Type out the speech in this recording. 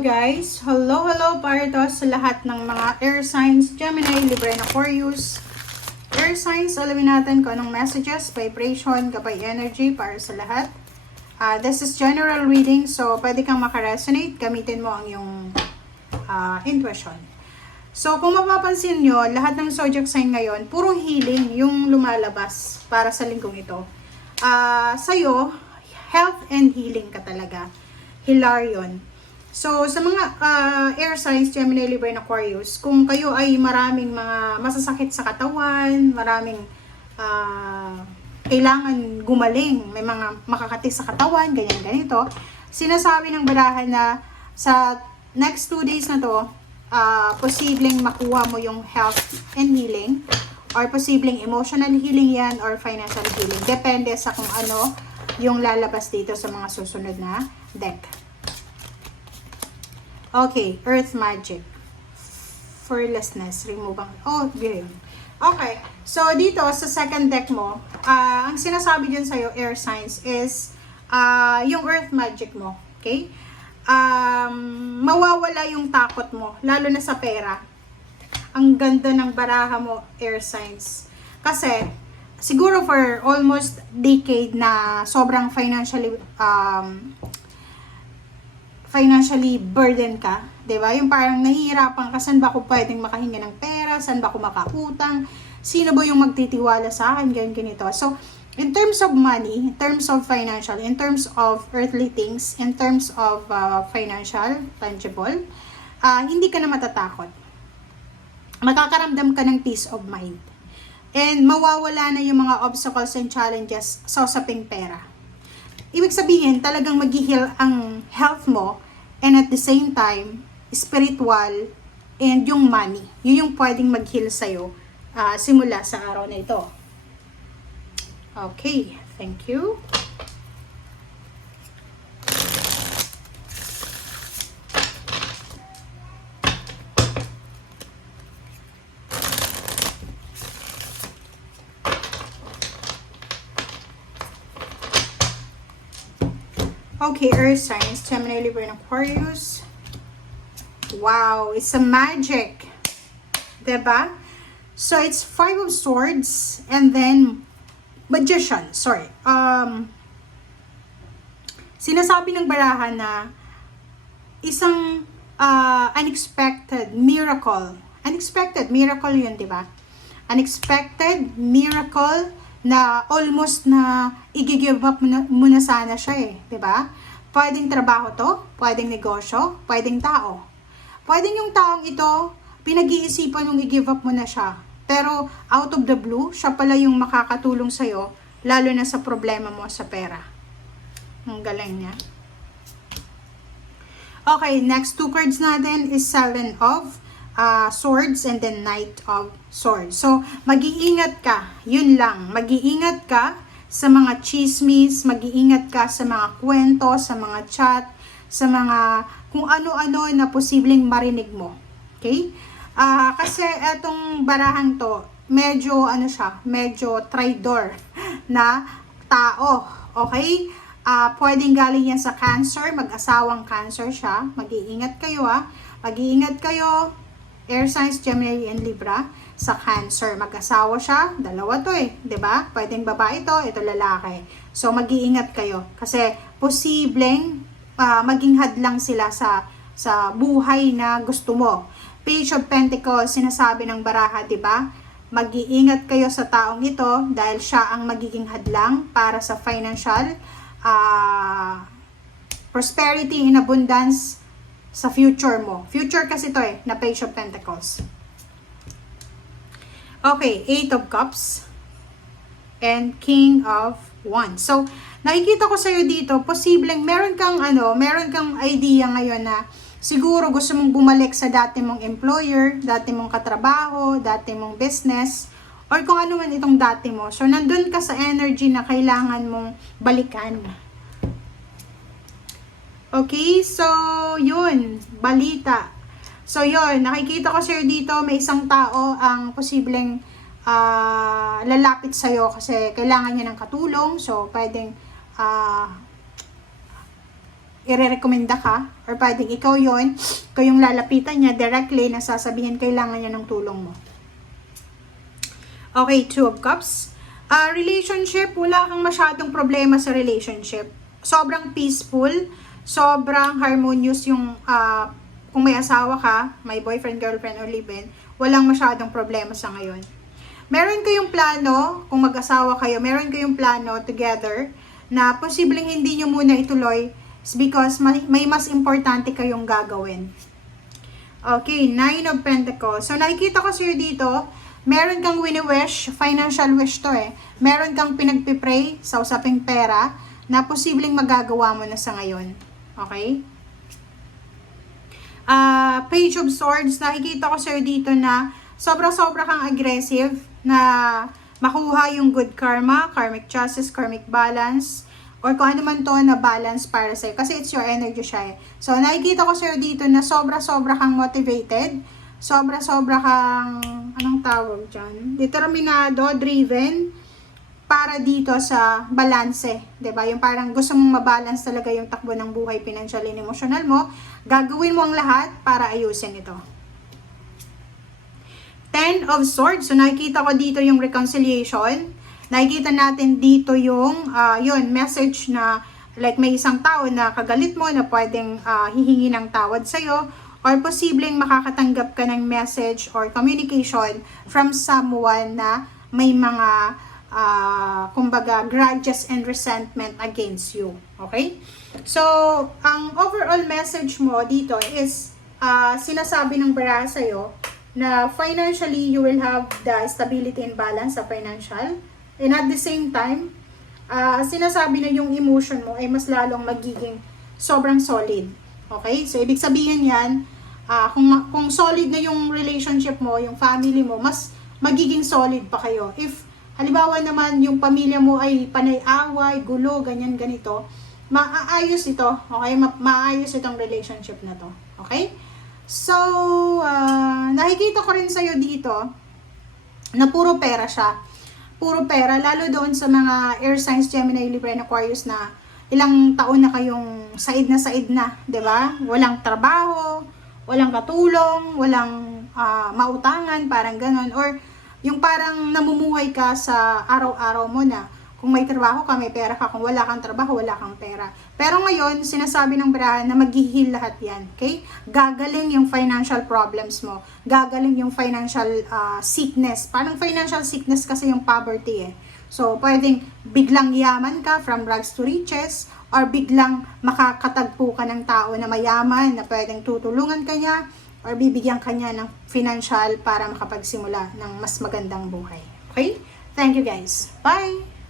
guys! Hello para to sa lahat ng mga air signs, Gemini, Libra, and Aquarius. Air signs, alamin natin kung anong messages, vibration, gabay energy para sa lahat. This is general reading, so pwede kang makaresonate, gamitin mo ang iyong intuition. So kung mapapansin nyo, lahat ng zodiac sign ngayon, puro healing yung lumalabas para sa linggong ito. Sa'yo, health and healing ka talaga. Hilarion. So, sa mga air signs, Gemini, Libra, and Aquarius, kung kayo ay maraming mga masasakit sa katawan, maraming kailangan gumaling, may mga makakati sa katawan, ganyan-ganito, sinasabi ng barahan na sa next 2 days na to, posibleng makuha mo yung health and healing, or posibleng emotional healing yan, or financial healing. Depende sa kung ano yung lalabas dito sa mga susunod na deck. Okay, Earth Magic. Fearlessness, remove ang... Oh, yun. Okay, so dito sa second deck mo, ang sinasabi dyan sa'yo, air signs, is yung Earth Magic mo. Okay? Mawawala yung takot mo, lalo na sa pera. Ang ganda ng baraha mo, air signs. Kasi, siguro for almost decade na sobrang financially burden ka, 'di ba? Yung parang nahihirapan ka, saan ba ako pwedeng makahingi ng pera, saan ba ako makautang, sino ba yung magtitiwala sa akin, ganito. So, in terms of money, in terms of financial, in terms of earthly things, in terms of financial, tangible, hindi ka na matatakot. Makakaramdam ka ng peace of mind. And mawawala na yung mga obstacles and challenges sa usaping pera. Ibig sabihin, talagang mag-heal ang health mo, and at the same time, spiritual and yung money. Yun yung pwedeng mag-heal sa'yo simula sa araw na ito. Okay, thank you. Okay, Earth signs, Gemini, Libra, and Aquarius. Wow, it's a magic. Diba? So, it's 5 of Swords, and then, Magician, sorry. Sinasabi ng barahan na isang unexpected miracle. Unexpected miracle yun, diba? Unexpected miracle na almost na i-give up mo na sana siya eh, 'di ba? Pwedeng trabaho 'to, pwedeng negosyo, pwedeng tao. Pwedeng yung taong ito pinag-iisipan mong i-give up mo na siya. Pero out of the blue, siya pala yung makakatulong sa iyo lalo na sa problema mo sa pera. Ang galing niya. Okay, next 2 cards natin is Seven of Swords and then Knight of Swords. So, mag-iingat ka. Yun lang. Mag-iingat ka sa mga chismis, mag-iingat ka sa mga kwento, sa mga chat, sa mga kung ano-ano na posibleng marinig mo. Okay? Kasi etong barahang to, medyo medyo traitor na tao. Okay? Pwedeng galing yan sa Cancer, mag-asawang Cancer siya. Mag-iingat kayo Mag-iingat kayo. Air signs, Gemini, and Libra, sa Cancer. Mag-asawa siya, dalawa to eh, 'di ba? Pwedeng babae ito lalaki. So mag-iingat kayo kasi posibleng maging hadlang sila sa buhay na gusto mo. Page of Pentacles, sinasabi ng baraha, 'di ba? Mag-iingat kayo sa taong ito dahil siya ang magiging hadlang para sa financial prosperity and abundance sa future mo. Future kasi to eh, na Page of Pentacles. Okay, 8 of Cups and King of Wands. So, nakikita ko sa'yo dito, posibleng meron kang idea ngayon na siguro gusto mong bumalik sa dati mong employer, dati mong katrabaho, dati mong business, or kung ano man itong dati mo. So, nandun ka sa energy na kailangan mong balikan. Okay, so, yun, balita. So, yun, nakikita ko sa'yo dito, may isang tao ang posibleng lalapit sa'yo kasi kailangan niya ng katulong. So, pwedeng ire-recommenda ka, or pwedeng ikaw yon, ikaw yung lalapitan niya directly na sasabihin kailangan niya ng tulong mo. Okay, Two of Cups. Relationship, wala kang masyadong problema sa relationship. Sobrang peaceful, sobrang harmonious yung kung may asawa ka, may boyfriend, girlfriend, or live-in, walang masyadong problema sa ngayon. Meron kayong plano, kung mag-asawa kayo, meron kayong plano together na posibleng hindi nyo muna ituloy because may mas importante kayong gagawin. Okay, Nine of Pentacles. So, nakikita ko sa'yo dito, meron kang wini-wish, financial wish to meron kang pinagpipray sa usaping pera na posibleng magagawa mo na sa ngayon. Okay? Page of Swords, nakikita ko sa'yo dito na sobra-sobra kang aggressive na makuha yung good karma, karmic justice, karmic balance, or kung ano man to na balance para sa'yo. Kasi it's your energy siya So, nakikita ko sa'yo dito na sobra-sobra kang motivated, sobra-sobra kang, anong tawag dyan? Determinado, driven, para dito sa balanse, 'di ba? Yung parang gusto mong mabalance talaga yung takbo ng buhay, financial and emotional mo, gagawin mo ang lahat para ayusin ito. Ten of Swords. So nakikita ko dito yung reconciliation. Nakikita natin dito yung message na like may isang tao na kagalit mo na pwedeng hihingi ng tawad sa'yo, or posibleng makakatanggap ka ng message or communication from someone na may mga kumbaga grudges and resentment against you. Okay? So, ang overall message mo dito is sinasabi ng baraha sa'yo na financially you will have the stability and balance sa financial, and at the same time sinasabi na yung emotion mo ay mas lalong magiging sobrang solid. Okay? So, ibig sabihin yan, kung solid na yung relationship mo, yung family mo, mas magiging solid pa kayo. If halimbawa naman, yung pamilya mo ay panay-away, gulo, ganyan, ganito, maayos ito, okay? Maayos itong relationship na to, okay? So, nakikita ko rin sa'yo dito na puro pera siya. Puro pera, lalo doon sa mga air signs, Gemini, Libra, and Aquarius na ilang taon na kayong said na, di ba? Walang trabaho, walang katulong, walang mautangan, parang ganon, or yung parang namumuhay ka sa araw-araw mo na kung may trabaho ka, may pera ka. Kung wala kang trabaho, wala kang pera. Pero ngayon, sinasabi ng baraha na mag-heal lahat yan. Okay? Gagaling yung financial problems mo. Gagaling yung financial sickness. Parang financial sickness kasi yung poverty So, pwedeng biglang yaman ka from rags to riches, or biglang makakatagpo ka ng tao na mayaman na pwedeng tutulungan ka niya, or bibigyan kanya ng financial para makapagsimula ng mas magandang buhay. Okay? Thank you guys. Bye!